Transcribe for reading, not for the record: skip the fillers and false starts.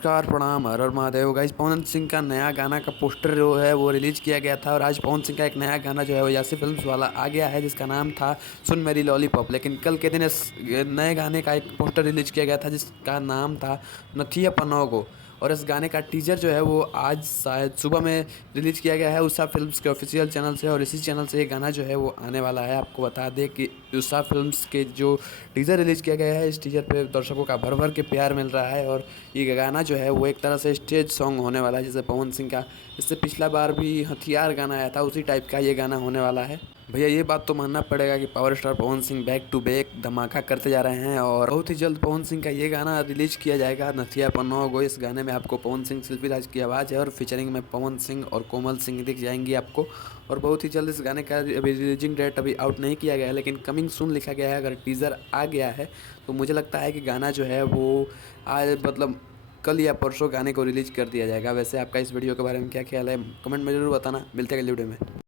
नमस्कार, प्रणाम, हर हर महादेव। गाइस, पवन सिंह का नया गाना का पोस्टर जो है वो रिलीज किया गया था और आज पवन सिंह का एक नया गाना जो है वो यासी फिल्म्स वाला आ गया है जिसका नाम था सुन मेरी लॉलीपॉप। लेकिन कल के दिन इस नए गाने का एक पोस्टर रिलीज किया गया था जिसका नाम था नथिया पनोगो। और इस गाने का टीजर जो है वो आज शायद सुबह में रिलीज किया गया है उषा फिल्म्स के ऑफिशियल चैनल से। और इसी चैनल से ये गाना जो है वो आने वाला है। आपको बता दें कि उषा फिल्म्स के जो टीज़र रिलीज़ किया गया है, इस टीज़र पे दर्शकों का भर भर के प्यार मिल रहा है। और ये गाना जो है वो एक तरह से स्टेज सॉन्ग होने वाला है, जैसे पवन सिंह का इससे पिछला बार भी हथियार गाना आया था, उसी टाइप का ये गाना होने वाला है। भैया ये बात तो मानना पड़ेगा कि power star Pawan Singh back to back धमाका करते जा रहे हैं और बहुत ही जल्द पवन सिंह का ये गाना रिलीज किया जाएगा नथिया पन्नोगो। इस गाने में आपको पवन सिंह शिल्पी राज की आवाज़ है और फीचरिंग में पवन सिंह और कोमल सिंह दिख जाएंगी आपको। और बहुत ही जल्द इस गाने का अभी रिलीजिंग डेट अभी आउट नहीं किया गया है, लेकिन कमिंग सून लिखा गया है। अगर टीज़र आ गया है तो मुझे लगता है कि गाना जो है वो आज मतलब कल या परसों गाने को रिलीज कर दिया जाएगा। वैसे आपका इस वीडियो के बारे में क्या ख्याल है, कमेंट में ज़रूर बताना। मिलते हैं अगले वीडियो में।